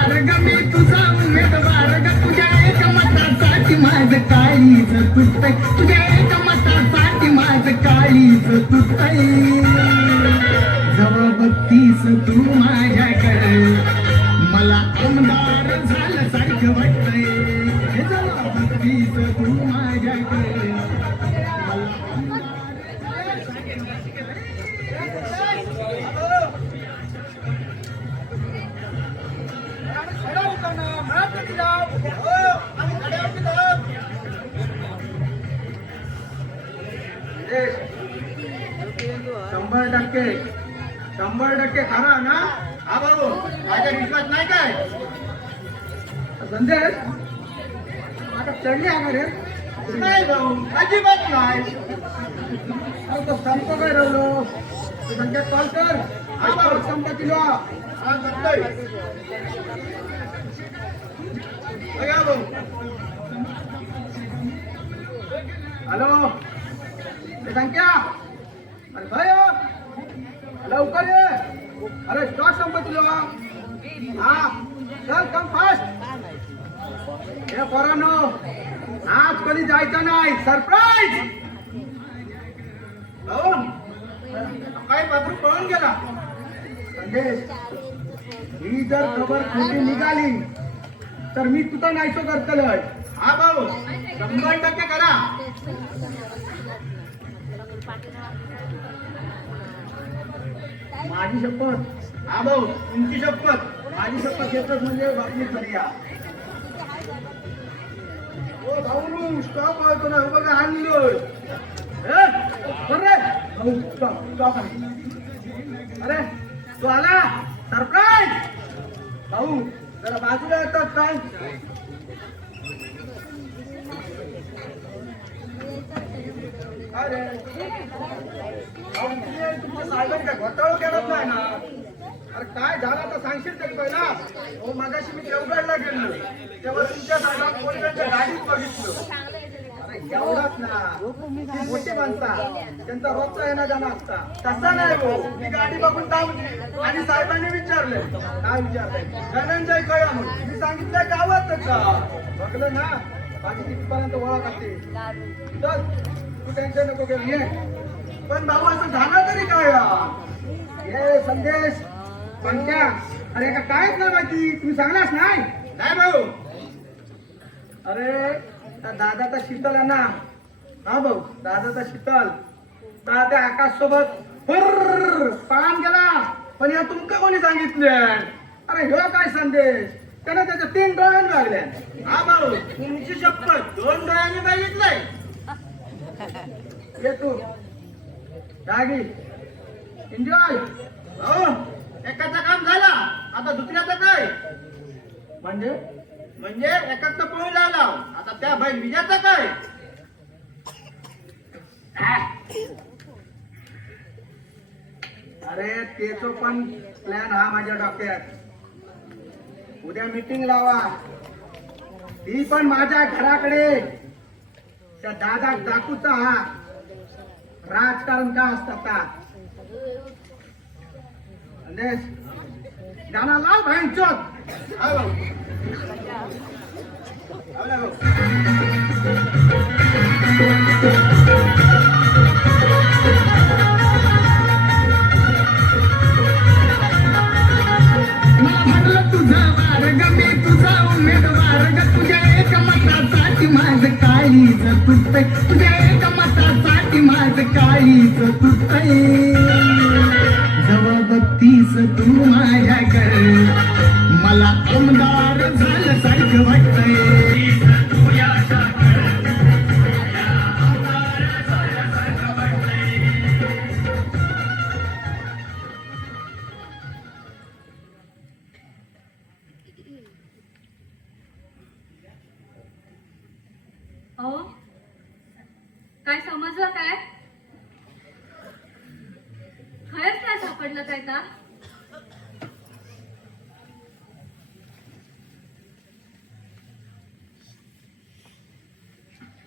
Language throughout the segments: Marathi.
मी तुझा उमेदवार ग तुझ्या एका मतासाठी माझं काळीच तुटतंय तुझ्या एका मतासाठी माझं काळीच तुटतंय जेव्हा बघतीस तू माझ्याकडे मला आमदार झाल्यासारखं वाटतंय जेव्हा बघतीस तू माझ्याकडे मला शंभर टक्के खरा ना हा भाऊ माझ्या विश्वास नाही काय संदेश आता चढली आहे रे नाही भाऊ अजिबात नाही अरे तो संप काय राहिलो संख्या कॉल कर हा भाऊ संपत्तीला हा सत्ताई बघा भाऊ हॅलो संख्या अरे भाई लवकर ये अरे स्टॉक संपत्तीला हा चल कम फास्ट हे पोरांनो आज कधी जायचं नाही सरप्राईज भाऊ काय पात्र पळून गेला संदेश ही जर खबर खोटी निघाली तर मी तुझा नाहीसो करतलय हा भाऊ 100% करा माझी शपथ हा भाऊ तुमची शपथ माझी शपथ घेतच म्हणजे बातमी करूया ओ भाऊ स्टॉप होतो ना बघा आणलोय भाऊ स्टॉप स्टॉप अरे तू आला सरप्राईज भाऊ जरा बाजूला येतात काय अरे तुमचं साहेबांनी काय घोटाळा करत नाही ना अरे काय झालं तर सांगशील तरी पहिला हो मगाशी मी देवगडला गेलो तेव्हा तुमच्या साहेबांना पोलिसांच्या गाडीत बघितलं अरे एवढाच ना ती मोठी माणसा त्यांचा रोजचा येणं जाणं असता तसा नाही हो मी गाडी बघून थांबली आणि साहेबांनी विचारले काय विचारलंय धनंजय कळा म्हणून मी सांगितलंय गावातच बघलं ना बाकी तिथपर्यंत ओळख असते चल तू टेन्शन नको घेऊन ये पण भाऊ असं झालं तरी काय हे संदेश पंख्या अरे का कायच नाही माहिती तुम्ही सांगलास नाही नाही भाऊ अरे त्या दादाचा शीतल आहे ना हा भाऊ दादाचा शीतल दादा आकाश सोबत पान गेला पण या तुमका कोणी सांगितले अरे ह्यो काय संदेश त्याने त्याच्या 3 डोळ्याने लागल्या हा भाऊ तुमची शपथ 2 डोळ्यांनी बघितलंय ये तू जागी एन्जॉय भाऊ एकाचं काम झाला आता दुसऱ्याचं काय म्हणजे एकाच पळून लावला आता त्या बैल विजाचा काय अरे तेच पण प्लॅन हा माझ्या डोक्यात उद्या मीटिंग लावा ती पण माझ्या घराकडे त्या दादा डाकूचा हा राजकारण का असतात का गाणं लाव भाईंचोत हा भाऊ आला भाऊ तुझा मार्ग मी तुझा उमेदवार ग तुझ्या एका मतासाठी माझं काळीच तुटतंय तुझ्या एका मतासाठी माझं काळीच तुटतंय जेव्हा बघतीस तू माझ्याकडे मला आमदार झाल्यासारखं वाटतंय अहो काय समजलं काय खरंच काय सापडलं काय का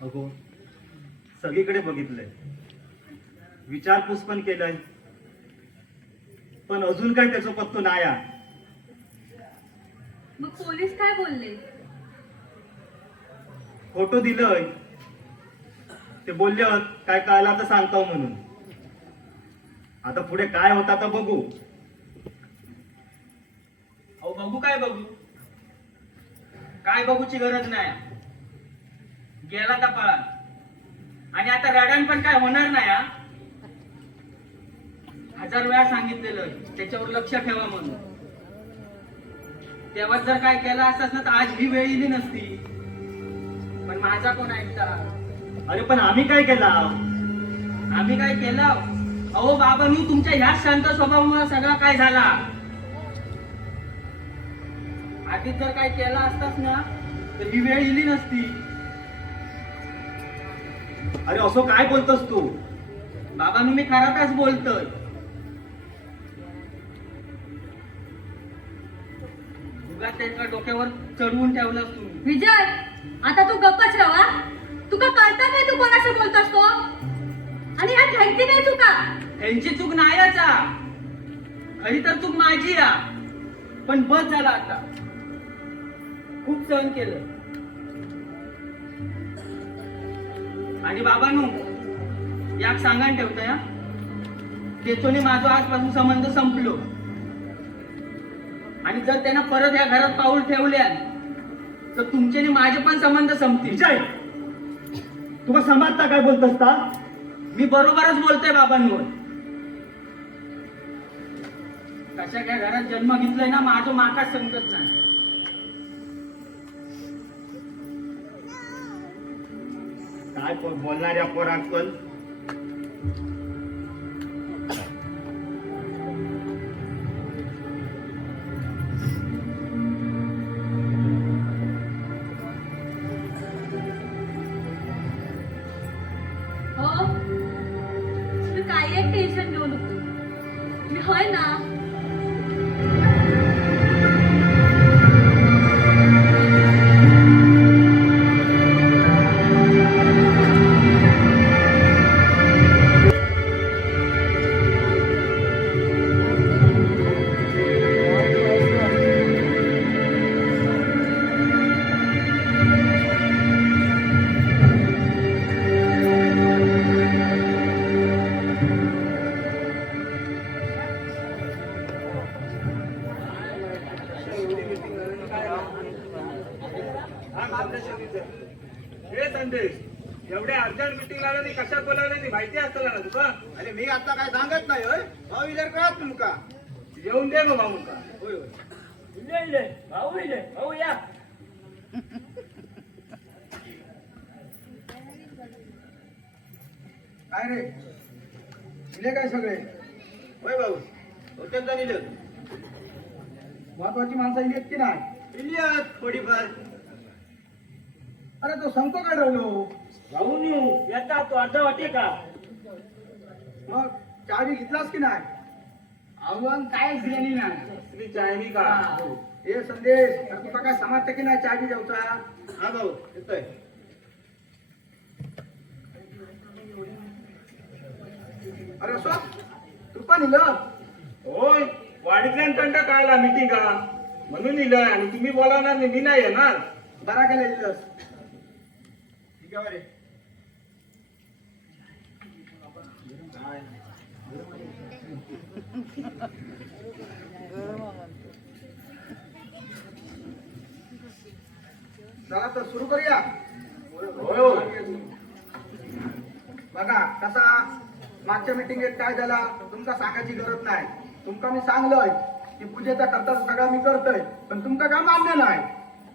अगो सगळीकडे बघितलंय विचारपूस पण केलंय पण अजून काय त्याचा पत्तो नाही मग पोलीस काय बोलले? फोटो दिलंय, ते बोलले काय कळला तर सांगतो म्हणून. आता पुढे काय होता तर बघू. अहो बघू काय बघू, काय बघूची गरज नाही. गेला का पळा, आणि आता रडान पण काय होणार नाही. 1000 वेळा सांगितलेलं त्याच्यावर लक्ष ठेवा म्हणून. तेव्हा जर काय केलं असतास ना तर आज ही वेळ येली नसती. पण माझा कोण ऐकता? अरे पण आम्ही काय केला? आम्ही काय केलं? अहो बाबांनी तुमच्या ह्या शांत स्वभावामुळे सगळा काय झाला. आधीच जर काय केला असतास ना तर ही वेळ येली नसती. अरे असो काय बोलतोस तू? बाबांनो मी खराच बोलतोय. उगाच त्याच्या डोक्यावर चढवून ठेवलास तुम्ही. विजय, आता तू गप्पच राहा. तुका कळतं काय तू कोणाशी बोलतोस तो? आणि ह्या घ्यायची नाही चुका. त्यांची चूक नाहीच आ. खरी तर चूक माझी आ. पण बस झाला आता. खूप सहन केलं. आणि बाबांनो याक सांगान ठेवतोय हा. त्याचोने माझा आजपासून संबंध संपलो. आणि जर त्यांना परत या घरात पाऊल ठेवल्या तर तुमचे माझे पण संबंध संपतील. विजय, तुला समजता काय बोलतोस का? मी बरोबरच बोलतोय बाबांवर. कशा काय घरात जन्म घेतलाय ना माझं माकाच समजत नाही. काय बोलणाऱ्या पोरांकल. हो, तू काही एक टेन्शन घेऊ नको. मी होय ना. हे संदेश, एवढ्या अर्जंट मिटिंग लावली कशा बोलावली माहिती असतं ना तुका? अरे मी आता काय सांगत नाही होय. भाऊ विचार कळत तुमका. येऊन दे मग मामुका. होय होय. भाऊ या. काय रे दिले काय सगळे? होय भाऊ होत्यात दिलं. महत्वाची माणसं इलेत की नाही? दिली थोडीफार. अरे तो संको काय राहिलो? जाऊन येऊ येता तो अर्धा वाटे का? मग चावी घेतलास की नाही? आव्हान काय दिली नाही. चावी का? हे संदेश, अरे तुका काय समजतं की नाही चावी देवचा? हा भाऊ येतोय. अरे असो तुका निलं? होय, वाडीतल्यांकडं काढला मीटिंग का म्हणून इलंय. आणि तुम्ही बोलावणार नाही, मी नाही येणार. बरा केला दिलंस. ठीक आहे रे. चला तर सुरू करूया. होय होय. बघा कसा मागच्या मिटिंगेत काय झाला तुमका सांगायची गरज नाही. तुमका मी सांगलोय की पूजेचा करता सगळा मी करतोय, पण तुमका काय मान्य नाही.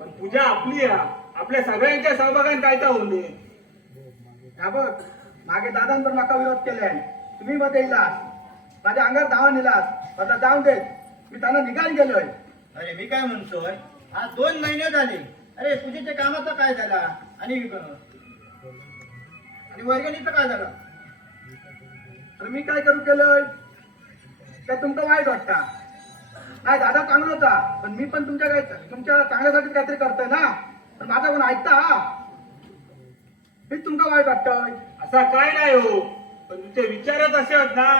पण पूजा आपली आहे. आपल्या सगळ्यांच्या सहभागाने काय तर होऊन दे. हा बघ, मागे दादान पण माका विरोध केलाय. तुम्ही मध्ये येलास, माझ्या अंगावर धावा नेलास. म्हटलं जाऊन दे, मी त्यांना निघाल गेलोय. अरे मी काय म्हणतोय, आज 2 महिने झाले. अरे पूजेच्या कामाचा काय झाला? आणि वर्गणीचं काय झालं? तर मी काय करू केलंय? काय तुमचं वाईट वाटता? नाही दादा चांगला होता, पण मी पण तुमच्या चांगल्यासाठी काहीतरी करतोय ना. पण माझा कोण ऐकता? मी तुमका वाईट वाटतोय? असा काय नाही हो, पण तुमचे विचारच असे आहेत ना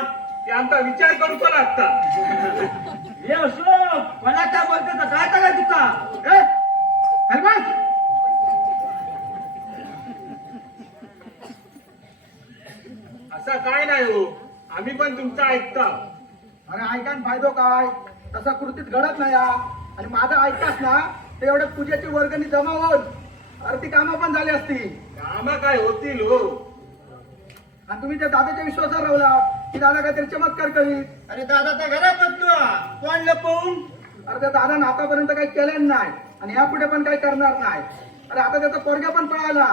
की आमचा विचार करू पण लागता. हे असो मला काय बोलतो काय काय तुका? ए, खाली बस. असं काय नाही हो, आम्ही पण तुमचं ऐकता. अरे ऐकान फायदो काय, तसा कृतीत घडत नाही हा. आणि माझं ऐकास ना ते एवढ्या पूजेची वर्गणी जमा होऊन अर्धी कामं पण झाली असती. कामं काय होतील हो. आणि तुम्ही त्या दादाच्या विश्वासावर राहला की दादा काहीतरी चमत्कार करीत. अरे दादा त्या घरात बसलो कोण लपवून. अरे त्या दादानं आतापर्यंत काही केलं नाही आणि यापुढे पण काही करणार नाही. अरे आता त्याचा पोरगा पण पळाला.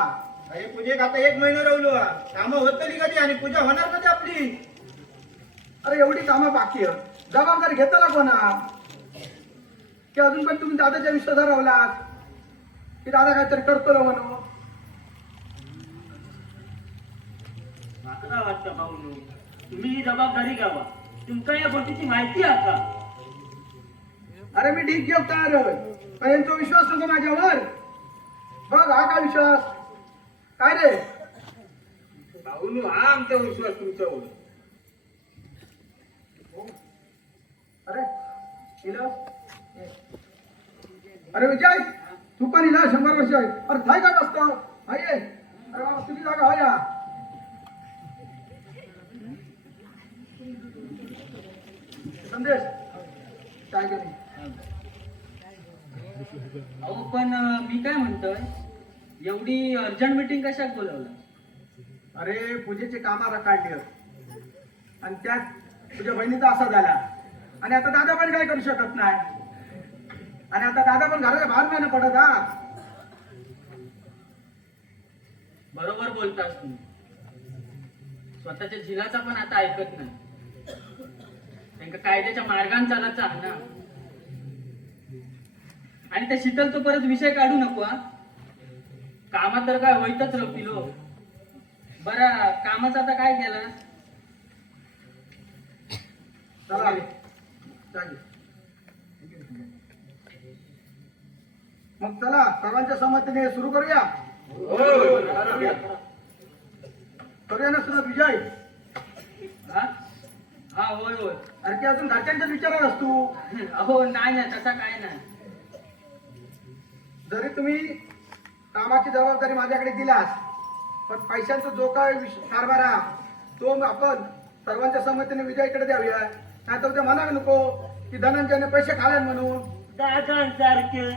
अरे पूजेक आता 1 महिना राहिलो कामं होत तरी कधी आणि पूजा होणार कधी आपली. अरे एवढी कामं बाकी आहेत, जबाबदारी घेतला कोणा की अजून पण तुम्ही दादाच्या विश्वासावर राहलात की दादा काहीतरी करतो ना म्हणून. माका वाटतं भाऊ तुम्ही ही जबाबदारी घ्यावा. तुमका या गोष्टीची माहिती आहे का? अरे मी ठीक घेऊ तयार आहे, पण यांचा विश्वास नको माझ्यावर. बघ हा काय विश्वास काय रे. भाऊनू हा आमचा विश्वास तुमच्यावर. अरे इलास, अरे विजय तू पण इला 100 वर्ष आहे. अरे काय काय असतं हाय ये. अरे बाबा तुझी जागा हा या. संदेश काय केली. अहो पण मी काय म्हणतोय, एवढी अर्जंट मीटिंग कशाक बोलावलं? अरे पूजेची कामाला काढली आणि त्यात तुझ्या बहिणीचा असा झाला आणि आता दादा पण काय करू शकत नाही. आणि आता दादा पण घराच्या बाहेर नाही ना पडत हा. बरोबर बोलतास तुम्ही. स्वतःच्या झिलाचा पण आता ऐकत नाही. त्यांना कायद्याच्या मार्गाने चालायचा ना. आणि त्या शीतल तो परत विषय काढू नको हा. कामात तर काय होईतच रपिलो. बरं कामाचं आता काय केलं? चला चालेल. मग चला सर्वांच्या संमतीने सुरू करूया. करूया ना सुरू विजय. हा हा होय होय. अरे की अजून घरच्यांच्याच विचारात असतो. अहो नाही नाही तसा काय नाही. जरी तुम्ही कामाची जबाबदारी माझ्याकडे दिलास पण पैशांचा जो काय कारभार आहे तो आपण सर्वांच्या संमतीने विजयकडे द्याऊया. नाही तर उद्या म्हणावे नको की धनंजयने पैसे खाले म्हणून. दादांसारखे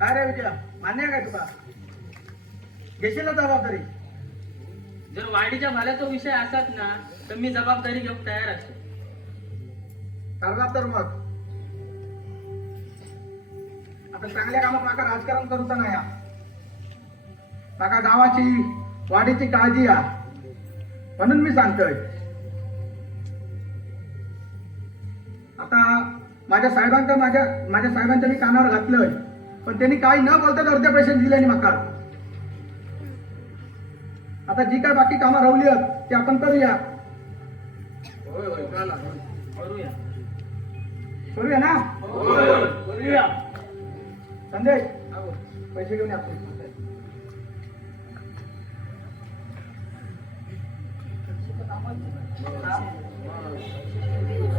काय रे विजय मान्य आहे काय तुला. घेशील ना जबाबदारी. जर वाढीच्या भाल्याचा विषय असाच ना तर मी जबाबदारी घेऊन तयार असतो. ठरला तर मग आता चांगल्या कामात माका राजकारण करूचा नाही. माका गावाची वाडीची काळजी आहे म्हणून मी सांगतोय. आता माझ्या साहेबांच्या मी कानावर घातलंय पण त्यांनी काही न बोलता अर्ध्या पैसे दिले नाही माका. आता जी काय बाकी कामं राहिली आहेत ती आपण करूया. होय होय चला. करूया. करूया ना. करूया. संदेश पैसे घेऊन या आपण.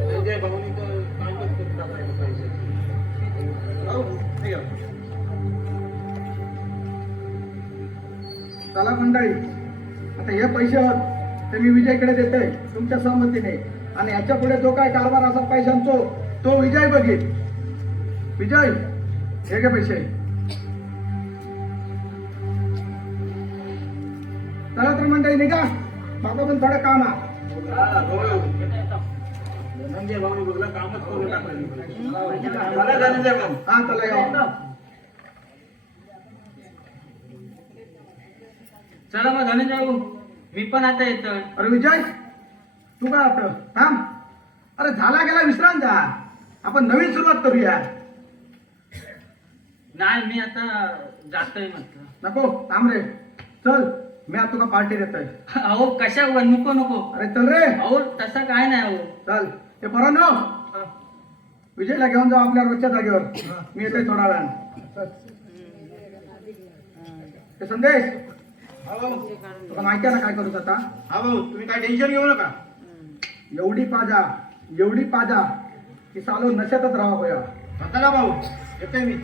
संजय भाऊनी तर कामच करून टाकायला पाहिजे. चला मंडळी आता हे पैसे ते मी विजयकडे देतोय तुमच्या सहमतीने. आणि ह्याच्या पुढे जो काय कारभार असा पैशांचो तो विजय बघेल. विजय हे घे पैसे. चला तर मंडळी निघा. बाबा पण थोडं काम आहे. धनंजय भाऊनी बघला कामच करून टाकलं. मला धनंजय भाऊ. हा चला या. चला मग धनंजय भाऊ मी पण आता येतो. अरे विजय तू काय आता थांब. अरे झाला गेला विश्रांत जा. आपण नवीन सुरुवात करूया. नाही मी आता जातोय म्हटलं. नको थांब रे. चल मी आता तुला पार्टी देतोय. अहो कशा नको नको. अरे चल रे. अहो तसं काय नाही अहो. चल ते पोरांनो विजयला घेऊन जाऊ आपल्या रोजच्या जागेवर. मी येतोय थोडा वेळानं. ते संदेश हा भाऊ. तुला माहिती आहे ना काय करूच आता? हा भाऊ, तुम्ही काय टेन्शन घेऊ नका. एवढी पाजा की चालू नशेतच राहा होया. चला भाऊ, येते मी.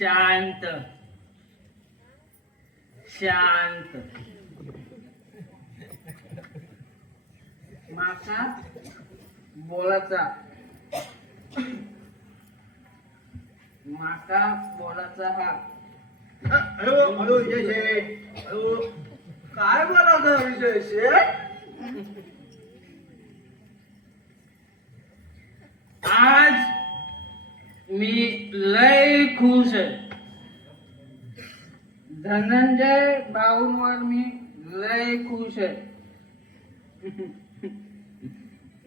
शांत शांत. माका बोलाचा हा. हॅलो विजय शेठ. हॅलो. काय बोलावता विजय शेठ? आज मी लय खुश आहे. धनंजय भाऊंवर मी लय खुश आहे.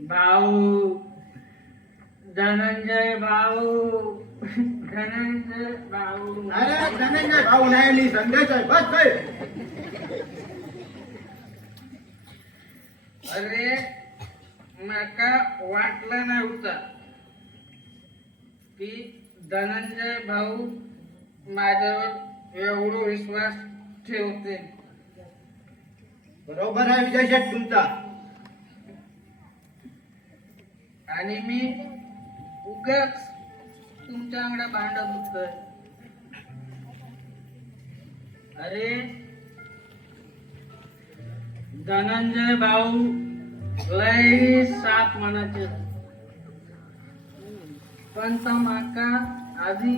भाऊ धनंजय भाऊ. अरे धनंजय भाऊ नाही, मी संदेश आहे. बस काय. अरे माका वाटलं नव्हतं की धनंजय भाऊ माझ्यावर एवढा विश्वास ठेवते. बरोबर आहे विजय शेठ तुमचा. आणि मी उगाच तुमच्याकडे भांडत होतोय. अरे धनंजय भाऊ लय साफ मनाचे, पण तो माका आधी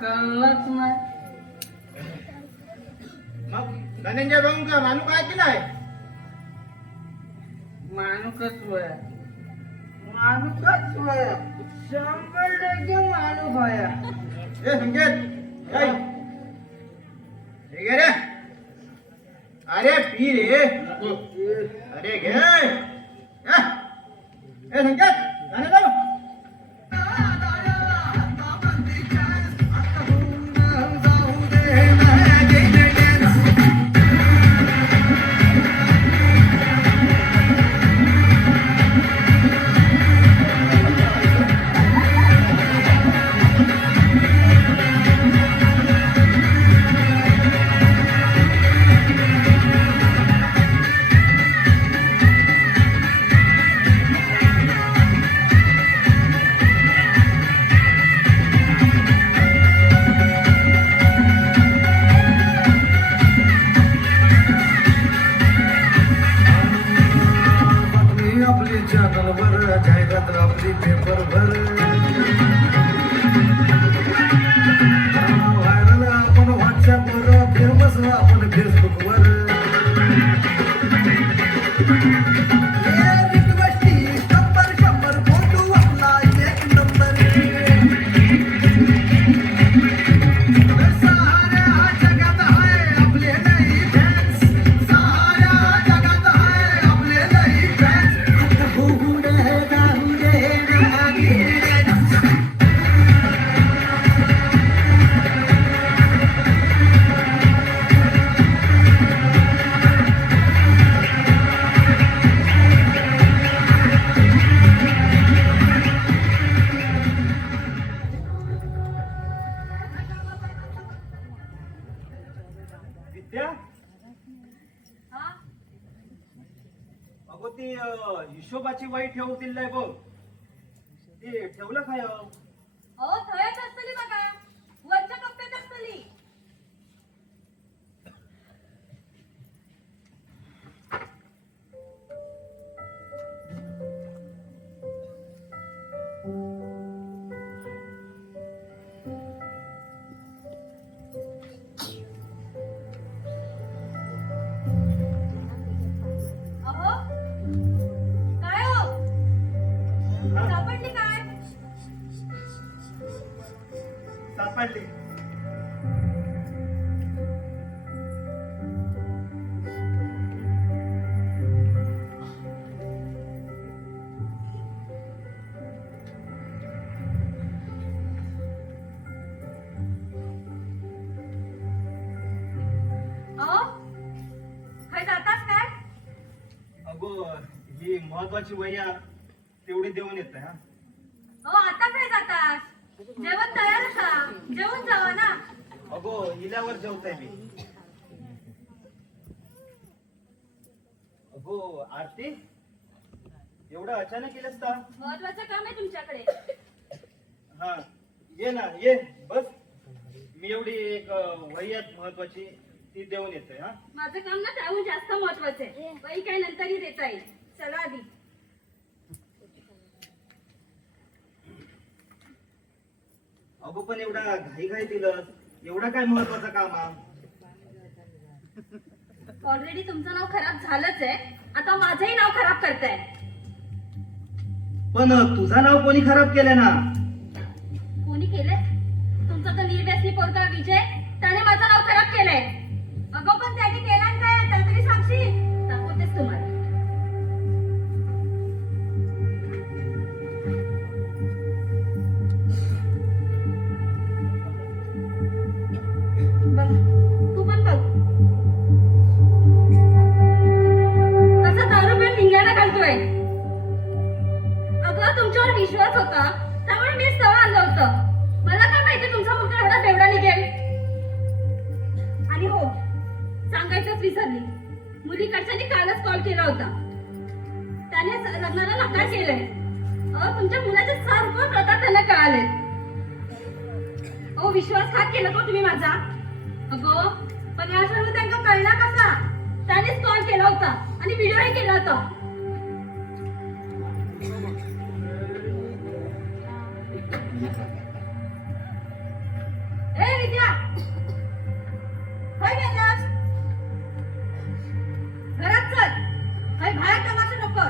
कळलंच नाही. मग धनंजय भाऊ का मानू काय की नाही? माणूकच वया. माणूसच होया. 100% माणूस होया. ए संकेत, काय? हे घे रे. अरे पी रे. अरे घे. ए संकेत, जाणे जाऊ. फेसबुक वर हिशोबाची वही ठेवू दिलंय बघ, ते ठेवलं काय हो? अहो थयच असतली बघा, वरच्या कप्प्यात असतली. अहो काय हो, सापडली काय? सापडली. अहो काय जातास काय? अगो ही महत्वाची वही आहे, तेवढी देऊन येत हा. अहो आता काय जातास? जेवण तयार असा, जेवून जावा ना. अगो इल्यावर जेवताय मी. अगो आरती, एवढं अचानक केलंस का? महत्वाचं काम आहे तुमच्याकडे. हा ये ना, ये बस. मी एवढी एक वही आहे महत्वाची, ती देऊन येतोय हा. माझं काम ना त्याहून जास्त महत्वाचं आहे. बाई काय नंतरही देता येईल. चला आधी. अगो पण एवढा घाई घाई दिलं, एवढा काय महत्वाचं काम आहे? ऑलरेडी तुमचं नाव खराब झालंच आहे, आता माझंही नाव खराब करताय. पण तुझं नाव कोणी खराब केलं ना? कोणी केलंय? तुमचा तो निर्व्यसनी पोरगा विजय, त्याने माझं नाव खराब केलंय. अगं पण त्याने केलं काय आता तरी सांगशील? दाखवतेच तुम्हाला. बघ, तू पण बघ. कसा दारू पिऊन धिंगाणा घालतोय. अगं तुमच्यावर विश्वास होता, त्यामुळे मी स्थळ आणलं होतं. मला काय माहिती तुमचा मुलगा एवढा बेवडा निघेल. आणि हो, सांगायचंच विसरली, मुलीकडच्यानी कालच कॉल केला होता. त्याने लग्नाला नकार केलंय. तुमच्या मुलाचे सर्व प्रकार त्यांना कळाले. अहो विश्वासघात केला तो तुम्ही माझा. अगो पण या सर्व त्यांना कळला कसा? त्यानेच कॉल केला होता आणि व्हिडिओही केला होता. ए विद्या, काय गेलास? घरात चल, काही बाहेर तमाशा नको.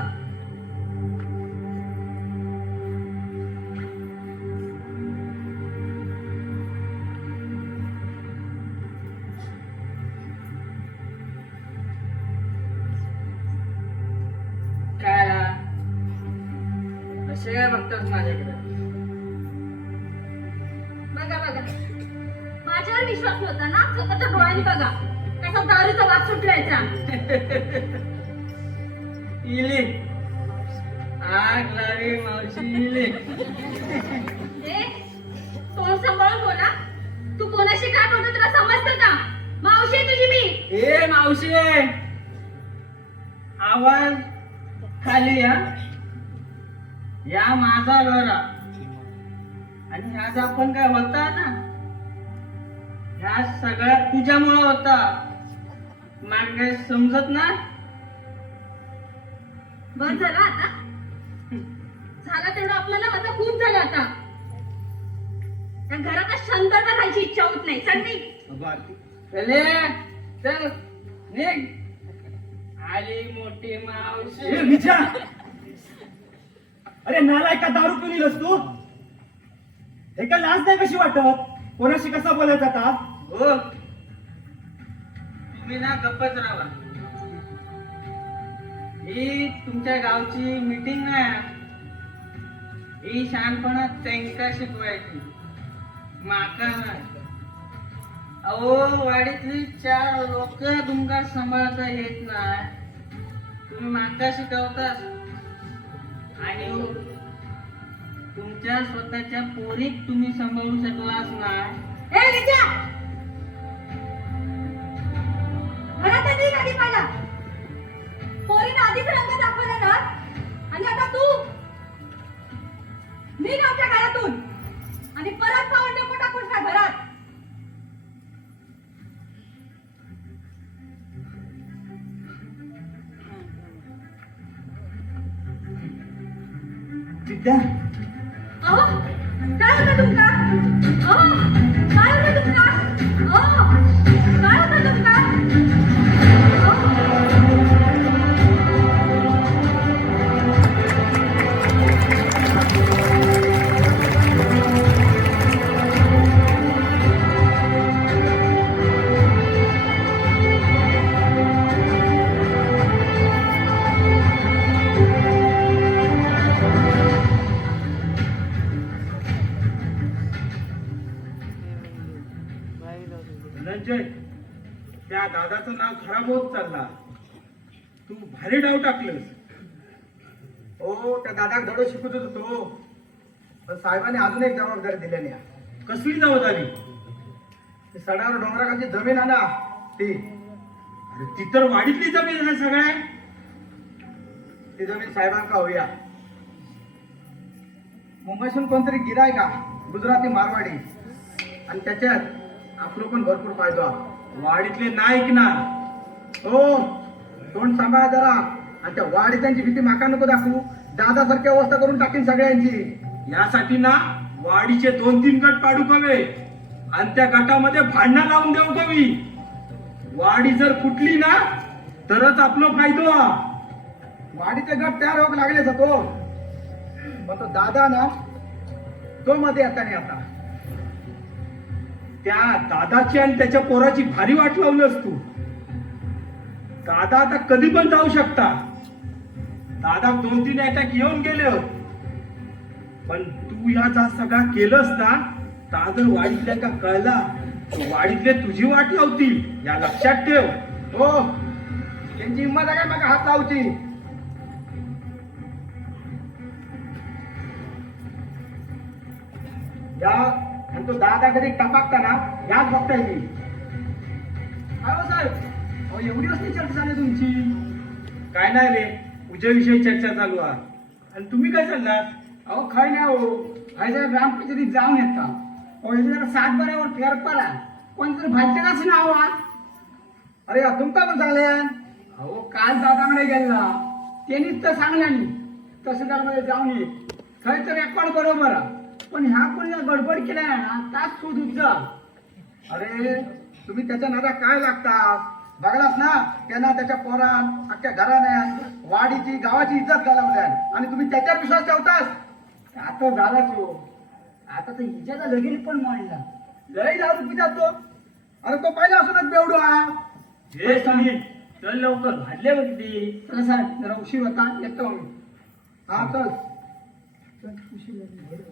काय आला? असे काय बघतात माझ्याकडे? बघा बघा, माझ्यावर विश्वास होता ना, स्वतःच्या डोळ्यांनी बघा कसा दारूचा वास सुटलायचा. इली आग लावी मावशी इली. ए तोंड सांभाळून बोला. तू कोणाशी काय बोलतो तुला समजतं का? मावशी आहे तुझी मी. ए मावशी, आवाज खाली या. या माझा लोरा. आणि आज आपण काय होता ना, ह्या सगळ्या तुझ्यामुळे होता. मला काही समजत ना. बस झालं आता. झाला तेवढं आपल्याला माझा खूप झालं आता. त्या घरात शांतता राहायची इच्छा होत नाही. चल निघ. अगो आरती, चले चल निघ. आली मोठी मावशी. ए विजया, अरे नालाय का, दारू पिऊन येलस तू? हे का लाज नाही कशी वाटत? कोणाशी कसा बोलायचा आता? हो, तुम्ही ना गप्पच राहा. ही तुमच्या गावची मीटिंग नाही, ही शहाणपणा त्यांका शिकवायची, माका नाही. अहो वाडीतली 4 लोक तुमका सांभाळता येत नाही, तुम्ही माका शिकवतास. आणि तुमच्या स्वतःच्या पोरीत तुम्ही सांभाळू शकलाच नाही. ए विद्या, घरात निघ आधी. मला पोरीनं आधीच रंग दाखवला ना, निघ आमच्या घरातून आणि परत पाऊल नको टाकून त्या घरात. विद्या, अहो काय होतं तुमका? अहो काय होतं तुमका? अहो काय होतं तुमका? धनंजय, त्या दादाचं नाव खराब होत चालला. तू भारी डाव टाकलंस. हो त्या दादाक धडो शिकवत होतो पण साहेबांनी अजून एक जबाबदारी दिली नाही. कसली जबाबदारी? ती सडावर डोंगराखालची जमीन आहे ना ती अरे ती तर वाडीतली जमीन आहे सगळ्या. ती जमीन साहेबांका होऊया. मुंबईतून कोणतरी गिराय का गुजराती मारवाडी आणि त्याच्यात आपलो पण भरपूर फायदा. वाडीतले नाही ऐकणार. हो तोंड सांभाळा जरा आणि त्या वाडीच्यांची भीती माका नको दाखवू. दादासारखी अवस्था करून टाकीन सगळ्यांची. यासाठी ना वाडीचे 2-3 गट पाडू कवे आणि त्या गटामध्ये भांडणं लावून देऊ कवी. वाडी जर फुटली ना तरच आपलं फायदो. वाडीचे गट तयार होत लागले जातो पण तो दादा ना तो मध्ये आता नाही. आता त्या दादाची आणि त्याच्या पोराची भारी वाट लावलंस तू. दादा आता कधी पण जाऊ शकता. दादा 2-3 अटॅक येऊन गेले होत पण तू या जा सगळा केलंस ना तर जर वाडीतल्या का कळला तर वाडीतले तुझी वाट लावतील. या लक्षात ठेव. हो त्यांची हिंमत आहे का मग हात लावची. या आणि तो दादा कधी टपाकता ना याच बघताय मी. अहो साहेब अहो एवढी असली चर्चा झाली तुमची. काय नाही रे, तुझ्याविषयी चर्चा चालू आहे. आणि तुम्ही काय चाललात? अहो काय नाही हो काय जरा ग्रामपंचायतीत जाऊन येता. अहो इथे जरा 7 बाऱ्यावर फेर पडा कोणतरी भालतेनाच नाव हा. अरे तुमका पण सांगले. अहो काल दादाकडे गेला त्यांनीच तर सांगला नाही तहसीलदारमध्ये जाऊन ये खरं तर रेकॉर्ड बरोबर आहे. पण ह्या कोणी गडबड केल्या ना तास शोधून जा. अरे तुम्ही त्याच्या नादा काय लागतात बघलास ना. त्यांना त्याच्या पोरान अख्ख्या घराने वाडीची गावाची इज्जत घालवल्या आणि तुम्ही त्याच्यावर विश्वास ठेवतास. आता झालाच हो. आता तर इज्जत लगेच पण मांडला लय दारू पिता तो. अरे तो पहिला असूनच बेवडो हा. हे सुनील चल लवकर भाजले होती. चला साहेब जरा उशीर होता येतो आम्ही. हा चल चल, उशीर झाला.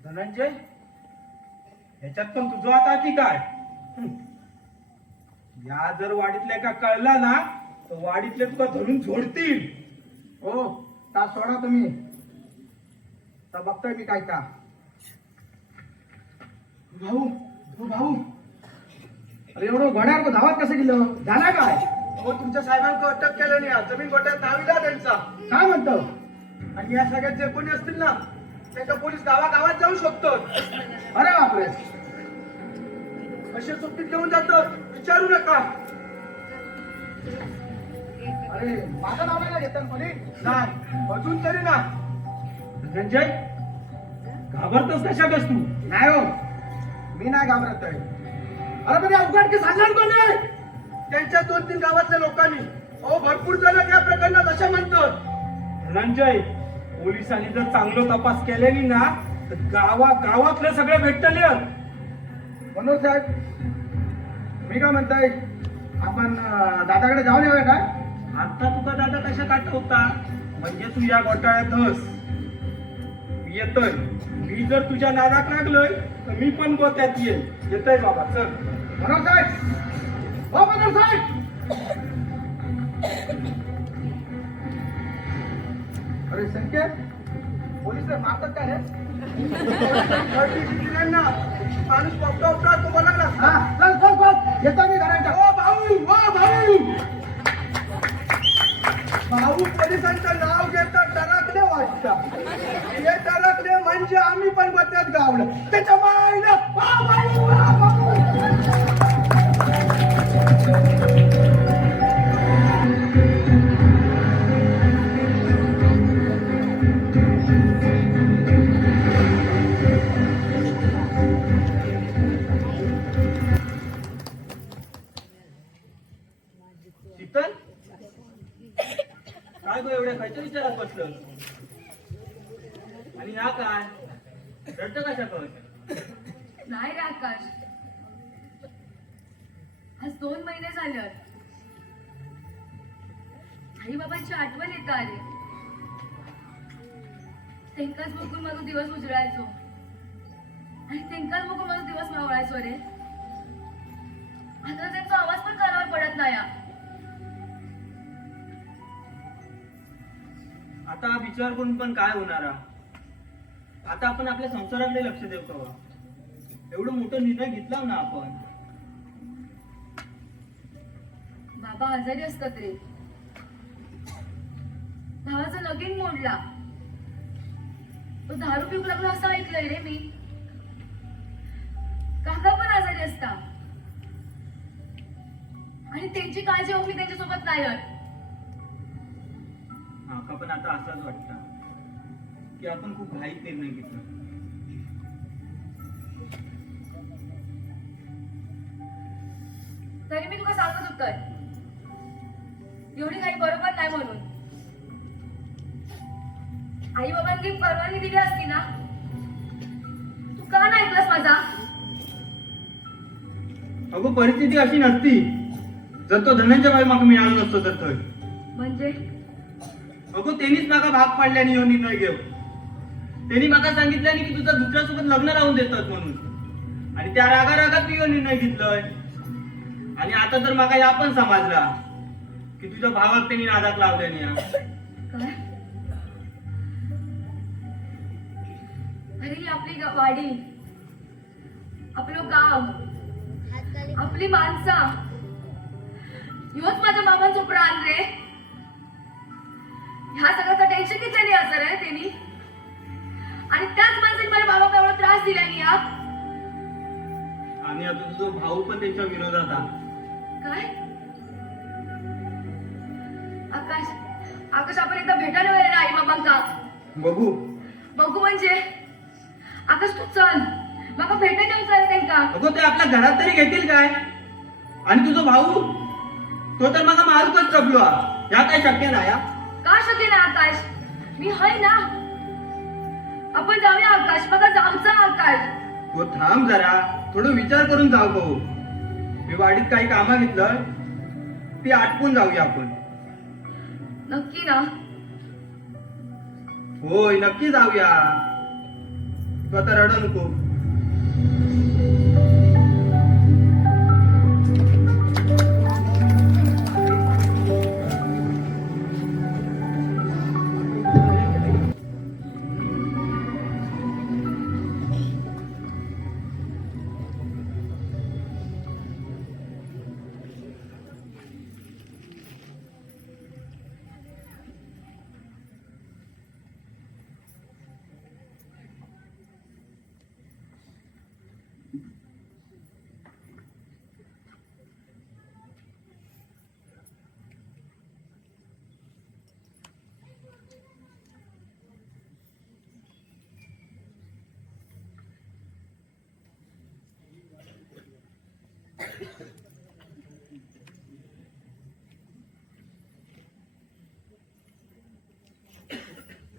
धनंजय, ह्याच्यात पण तुझं आता की काय? या जर वाडीतल्या का कळला ना तर वाडीतले तुला धरून झोडतील. हो तास सोडा तुम्ही. तर बघतोय मी काय का. भाऊ हो भाऊ अरे एवढं घोड्यावर धावात कसं गेलं झालं काय? हो तुमच्या साहेबांना अटक केलं नाही. जमीन गोट्यात नाविला त्यांचा. काय म्हणतो? आणि या सगळ्यात जे कोणी असतील ना त्याच्या पोलीस गावागावात जाऊ शकतो. अरे बापरे असे सुट्टीत घेऊन जातो विचारू नका. अरे माझं नाव नाही घेतात कोणी. नाही अजून तरी ना. धनंजय, घाबरतोस कशाकस तू? नाही हो मी नाही घाबरत आहे. अरे पण अवघड की सांगणार कोणी. त्यांच्या 2-3 गावातल्या लोकांनी अहो भरपूर जण या प्रकरणात अशा म्हणतात. धनंजय, पोलिसांनी जर चांगलं तपास केलेली ना तर गावातले सगळे भेटले. मनोज साहेब मी काय म्हणताय आपण दादाकडे जाऊन येऊया काय? आता तुका दादा कशा होता म्हणजे तू या घोटाळ्यात हस. मी येतोय. मी जर तुझ्या नादात लागलोय तर मी पण गोत्यात येईल. येतोय बाबा चल. मनोज साहेब हो मनोज साहेब. अरे संकेत पोलीस मारतात काय रे? माणूस पकता तो बोला ना. हा चल चल चल येतो मी घराच्या. ओ भाऊ ओ भाऊ भाऊ पोलिसांचं नाव घेतात टरकले वाटतात हे टरकले म्हणजे आम्ही पण बदल्यात गावलं त्याच्या मायला वा बाई, वा बाई. शीतल काय गो एवढ्या खायच्या विचारात बसलं आणि हा काय रडत कशा कळ नाही रे आकाश, आज 2 महिने झाले आई बाबांची आठवण येत आली. तेंकाच बघून माझा दिवस उजळायचो आणि तेंकाच बघून माझा दिवस मावळायचो रे. आता त्यांचा आवाज पण कानावर पडत नाही. आता विचार करून पण काय होणार हा? आता आपण आपल्या संसाराकडे लक्ष देऊ का? एवढं मोठं निर्णय घेतला ना आपण. बाबा आजारी असतात रे. भावाचा लगीन मोडला, तो दारू पिऊ लागला असं ऐकलंय रे मी. काका पण आजारी असता आणि त्यांची काळजी होती त्यांच्यासोबत नाही होत. का पण आता असाच वाटतं की आपण खूप घाईत निर्णय घेतला. तरी मी तुला सांगत होतोय एवढी काही बरोबर नाही म्हणून. आई बाबांनी परवानगी दिली असती ना, तू का नाही ऐकलंस माझा? अगो परिस्थिती अशी नसती जर तो धनंजय बाई माग मिळाला नसतो तर. म्हणजे अगो त्यांनीच मागा भाग पाडल्याने ह्यो निर्णय घेऊ. त्यांनी माका सांगितल्याने की तुझा दुसऱ्यासोबत लग्न लावून देतात म्हणून, आणि त्या रागारागात तू ह्यो निर्णय घेतलाय. आणि आता तर माका या पण समजला की तुझ्या भावाक त्यांनी नादात लावल्याने. काय? अरे ही आपली वाडी, आपलं गाव, आपली माणसं, ह्योच माझ्या बाबांचा प्राण रे. ह्या सगळ्याचं टेन्शन घेतल्याने असं रे त्यांनी, आणि त्याच माणसाने माझ्या बाबाला एवढा त्रास दिल्याने. आणि आता तुझा भाऊ पण त्यांच्या विरोधात आहे. काय? आकाश, आकाश आपण एकदा भेटायला वेळ आई बाबांका. बघू बघू म्हणजे आकाश तू चल, मग भेटायला येऊन चालेल त्यांका. अगो ते आपल्या घरात तरी घेतील काय? आणि तुझा भाऊ तो तर माझा मारूकच चपलो हा. या काय शक्य नाही हा? का शक्य नाही आकाश? मी हाय ना. आपण जाऊया आकाश, बघा जाऊचा आकाश. हो थांब जरा, थोडं विचार करून जाऊ भाऊ. मी वाडीत काही कामं घेतलं ती आटपून जाऊया आपण. नक्की ना? होय नक्की जाऊया. तू आता रडू नको.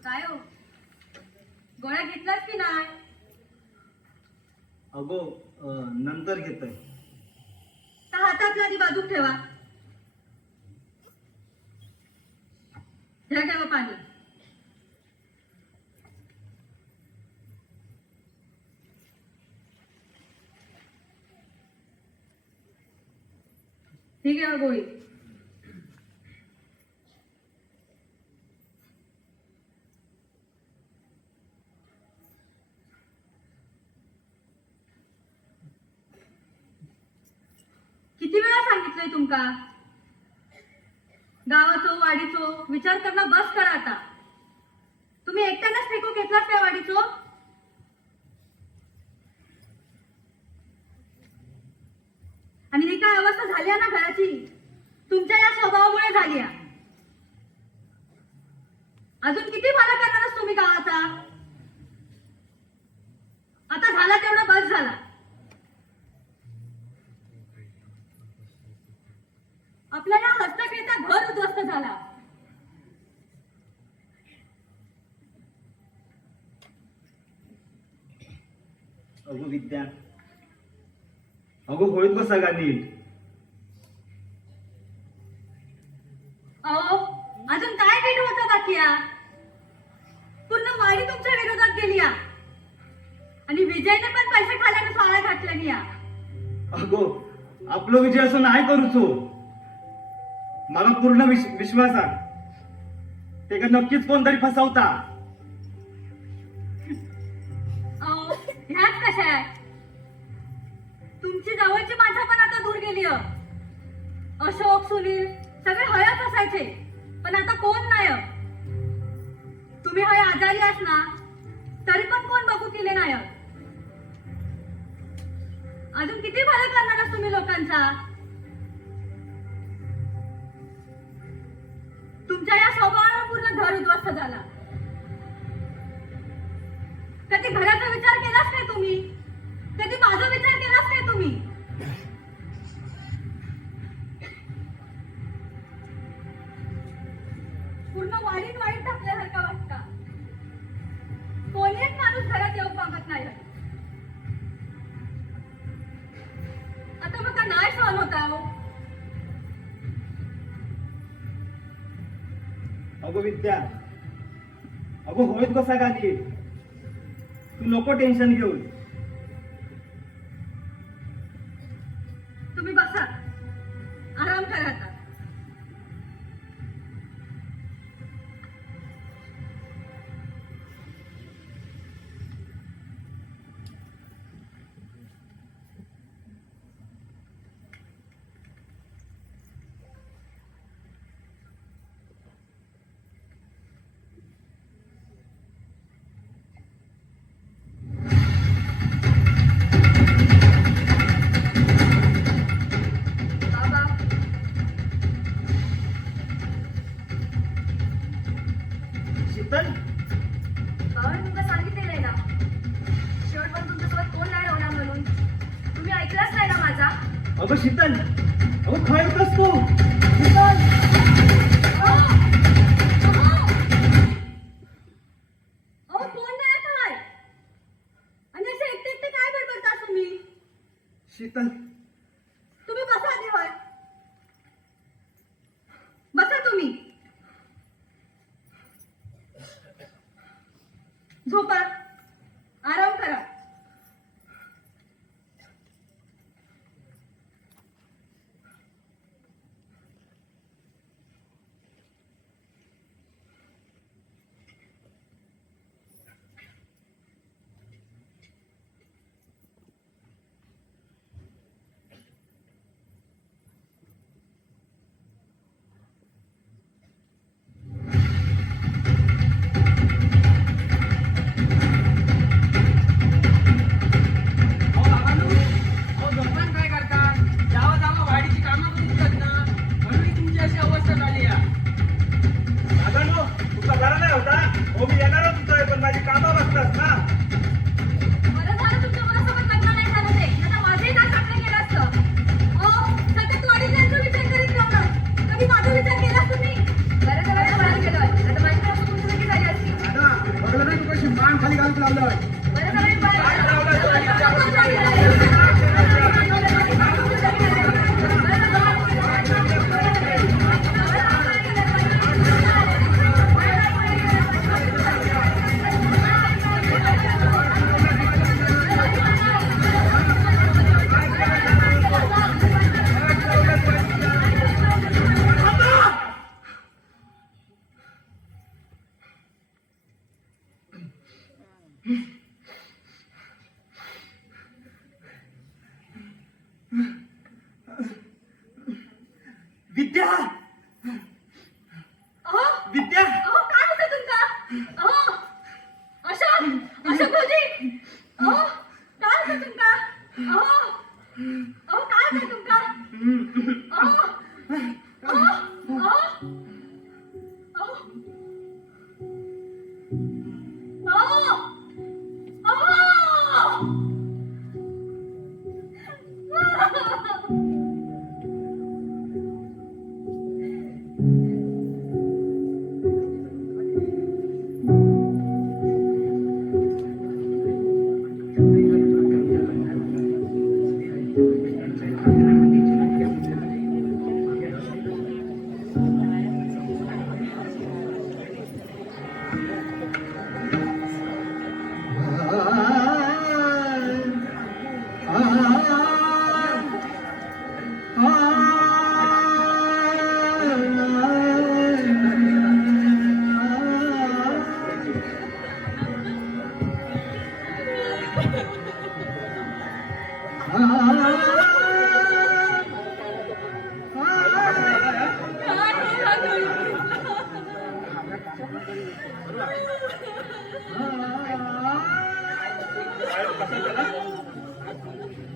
काय हो, गोळ्या घेतलास की नाही? अगो नंतर घेतोय. तर हातातला आधी बाजूक ठेवा. घ्या घ्या पाणी. ठीक आहे गोळी. किती वेळा सांगितलंय तुमका? गावाचो वाडीचो विचार करणं बस करा आता. तुम्ही एकट्यानेच फेकू घेतलात त्या वाडीचो. आणि ही काय अवस्था झाली आहे ना घराची, तुमच्या या स्वभावामुळे झाली आहे. अजून किती भला करणारच तुम्ही गावाचा. आता झाला तेवढा बस झाला. आपल्याला हसता खेळता घर उद्ध्वस्त झाला. अगो विद्या, अगो होईल का सगळा नीट? अहो अजून काय नीट होतं बाकी आहे? पूर्ण वाडी तुमच्या विरोधात गेली आहे. आणि विजयने पण पैसे खाल्याने स्वाळा घातल्यानी आहे. अगो आपलो विजय असं नाही करूचो. मला पूर्ण विश्वास आहे ते का नक्कीच कोणतरी फसवता. अहो ह्याच कशा आहे? तुमची जवळची माणसं पण आता दूर गेली आहे. अशोक सुनील सगळे हयात असायचे, पण आता कोण नाही. तुम्ही हय आजारी आहात ना, तरी पण कोण बघू केले नाही. अजून किती भला करणार तुम्ही लोकांचा. तुमच्या या स्वभावाला पूर्ण घर उद्ध्वस्त झाला. कधी घराचा विचार केलाच नाही तुम्ही, कधी माझा विचार केलाच नाही तुम्ही. पूर्ण वाढीत टाकल्यासारखा वाटता. कोणी एक माणूस घरात येऊ मागत नाही. आता मग का नाही सहन होता हो. अगो विद्या, अगो होईल का सगळा नीट? तू नको टेन्शन घेऊन. तुम्ही बसा, आराम करा आता. बाबा शीतल, बाबांनी तुमचं सांगितलेलं आहे ना, शेवट पण तुमच्यासोबत कोण नाही राहणार म्हणून. तुम्ही ऐकलाच नाही ना माझा. अगो शीतल, अगो काय होतस तू? अहो कोण नाही काय? आणि असे एकटे एकटे काय बडबडता तुम्ही? शीतल, तुम्ही बसा आधी होय. बसा तुम्ही. झोपा, आराम करा. दादा तुझा बरा नाही होता. हो मी येणारच होतोय, पण माझी कामं बघतात ना. बरं झालं तुमच्या मुलासोबत लग्न नाही झालं ते. आता माझंही नाक कापलं गेलं असतं. अहो सतत वडिलांचा विचार करीत राहणार. कधी माझा विचार केलाच तुम्ही? बरं झालं बाहेर गेलोय. आता माझी बायको तुमच्यासारखी झाली असती. दादा बघलं नाही तू कशी मान खाली घालून लावलं. बरं झालं मी बाहेर विद्या, अहो अशोक अशोक भाऊजी अहो काय होतं तुमका अहो अहो काय होतं तुमका अहो अहो अहो अहो अहो अहो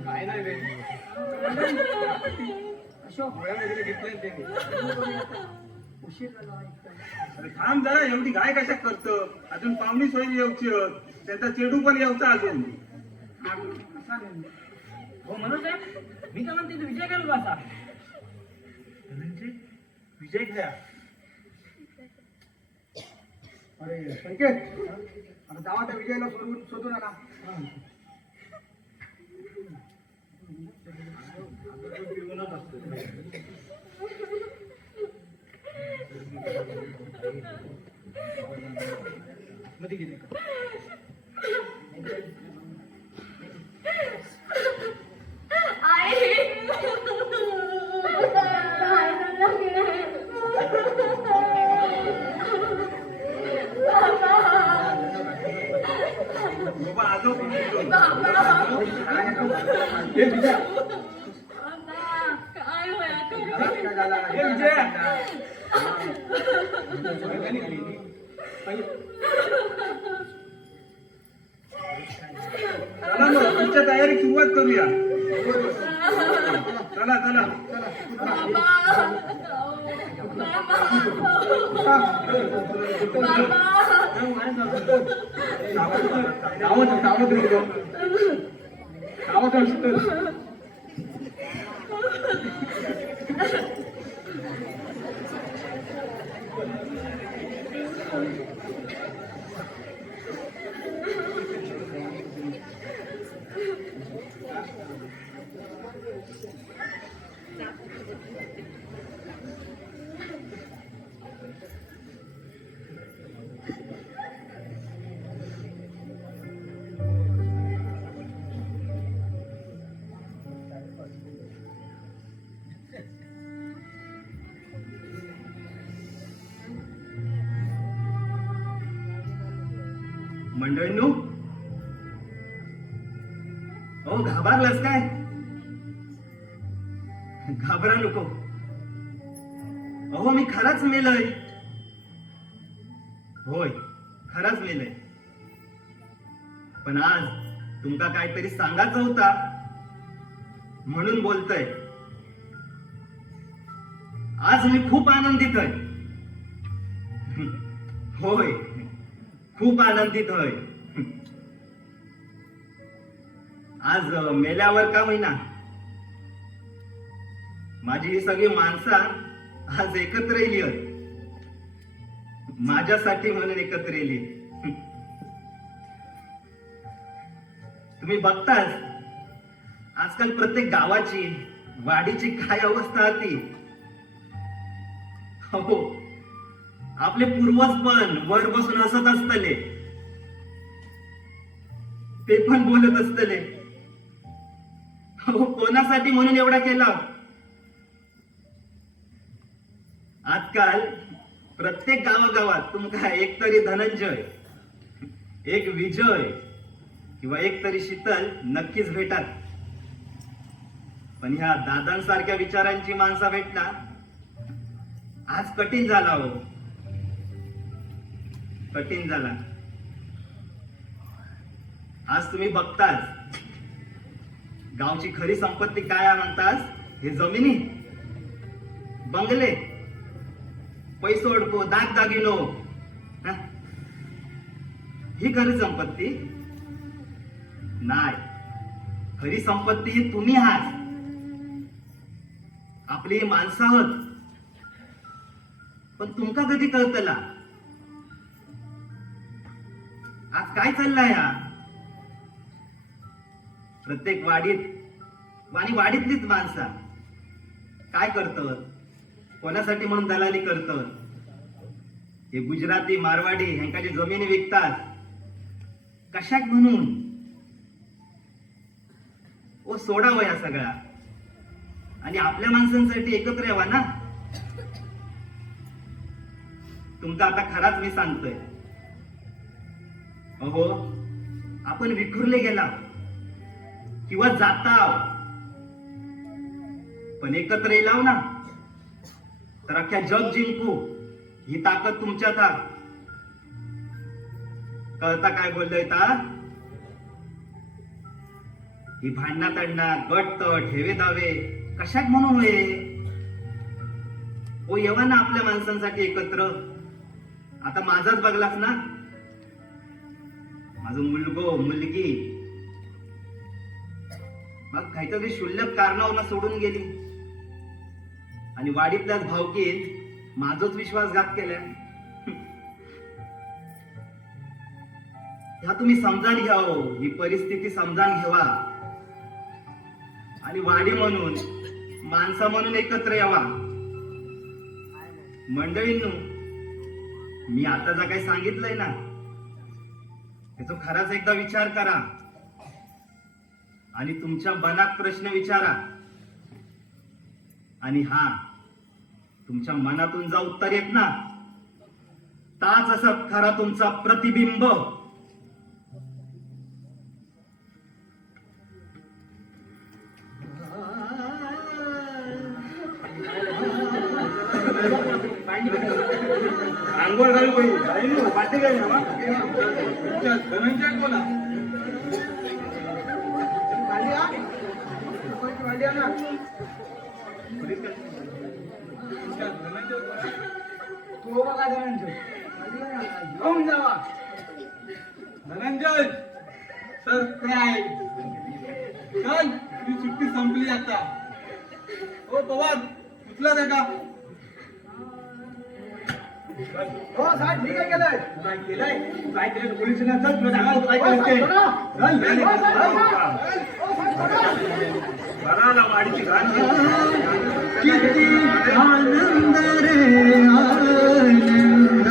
काय नाही रे अशोक गोळ्या वगैरे घेतल्या ते उशीर झाला अरे थांब जरा, एवढी घाय कशा करतो? अजून पाहुणी सोयी येऊची आहेत. त्यांचा चेडू पण येऊचा अजून. हो म्हणून काय मी तर म्हणते तू विजय करू बसा. विजय घ्या. अरे संकेत आता जावा त्या विजयला शोधून आला मध्ये गेले का बाबा आजो कोणी येतो. हे विजय काय होया काय झाला हे विजय. चला मग पुढच्या तयारी सुरुवात करूया. चला चला. मंडळींनो, हो घाबरलास काय? घाबरा नको. अहो मी खराच मेलय. होय खराच मेलय. पण आज तुमका काहीतरी सांगायचं होता म्हणून बोलतोय. आज मी खूप आनंदित आहे. होय खूप आनंदित होय. आज मेल्यावर का होईना माझी ही सगळी माणसं आज एकत्र येली आहेत. माझ्यासाठी म्हणून एकत्र येली. तुम्ही बघताच आजकाल प्रत्येक गावाची वाडीची काय अवस्था होती. हो आपले पूर्वज पण वर बसून हसत असतले. ते पण बोलत असतले हो कोणासाठी म्हणून एवढा केला. आजकाल प्रत्येक गावागावात तुमका एक तरी धनंजय, एक विजय किंवा एक तरी शीतल नक्कीच भेटाल. पण ह्या दादांसारख्या विचारांची माणसं भेटणं आज कठीण झाला हो. कठीण झाला. आज तुम्ही बघताच गावची खरी संपत्ती काय आहे म्हणतास? हे जमिनी, बंगले, पैसोडको, दागदागिनो, हं? ही खरी संपत्ती नाही. खरी संपत्ती ही तुम्ही आहात. आपली ही माणसं आहोत. पण तुमका कधी कळतला आज काय चाललंय? हा प्रत्येक वाडीतलीच माणसं काय करतात? कोणासाठी म्हणून दलाली करतात? हे गुजराती, मारवाडी ह्यांका जे जमिनी विकतात कशाक म्हणून? ओ सोडावं या सगळा आणि आपल्या माणसांसाठी एकत्र यावा ना. तुमचा आता खराच मी सांगतोय. अहो, आपण विखुरले गेला किंवा जाता, पण एकत्र येलाव ना तर अख्ख्या जग जिंकू. ही ताकद तुमच्यात हा. कळता काय बोललोय ता? ही भांडणा तडणा, गटतट, हेवे दावे कशाक म्हणून होय? ओ येवा ना आपल्या माणसांसाठी एकत्र. आता माझाच बघलास ना, माझं मुलगो मुलगी मग काहीतरी क्षुल्लक कारणावरून सोडून गेली आणि वाडीतल्याच भावकीत माझाच विश्वासघात केलाय. ह्या तुम्ही समजान घ्यावं. ही परिस्थिती समजान घेवा आणि वाडी म्हणून, माणसा म्हणून एकत्र यावा. मंडळींनो, मी आता जा काही सांगितलंय ना त्याचा खराच एकदा विचार करा आणि तुमच्या मनात प्रश्न विचारा. आणि हा तुमच्या मनातून जा उत्तर येत ना ताच असं खरा तुमचा प्रतिबिंब. अंघोळ घालू पाहिजे पाठी काय धनंजय बोला. खाली या. खाली या ना. तू बघा धनंजय, घेऊन जावा. धनंजय सर काय चल, तुझी सुट्टी संपली आता. हो पवार उचला त्या का? हो साहेब, ठीक आहे केलंय. काय केलंय? काय केलं पोलिसांना? चल तुला दाखवतो काय केलं ते. बराला वाडीची घाण किती आनंद रे आनंद.